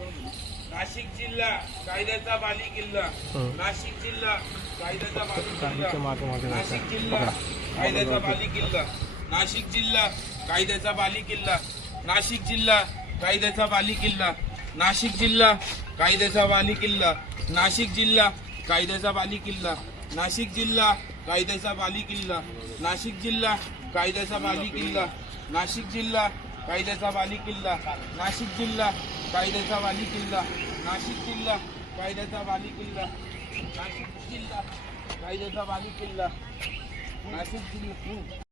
नाशिक जिल्हा कायद्याचा बाली किल्ला, नाशिक जिल्हा कायद्याचा बाली किल्ला, नाशिक जिल्हा कायद्याचा बाली किल्ला, नाशिक जिल्हा कायद्याचा बाली किल्ला, नाशिक जिल्हा कायद्याचा बाली किल्ला, नाशिक जिल्हा कायद्याचा बाली किल्ला, नाशिक जिल्हा कायद्याचा बाली किल्ला, नाशिक जिल्हा कायद्याचा बाली किल्ला, नाशिक जिल्हा कायद्याचा बाली किल्ला, नाशिक जिल्हा कायद्याचा बाली किल्ला, नाशिक जिल्हा कायद्याचा बाली किल्ला, नाशिक जिल्हा कायद्याचा बाली किल्ला, नाशिक जिल्हा कायद्याचा बाली किल्ला, नाशिक जिल्हा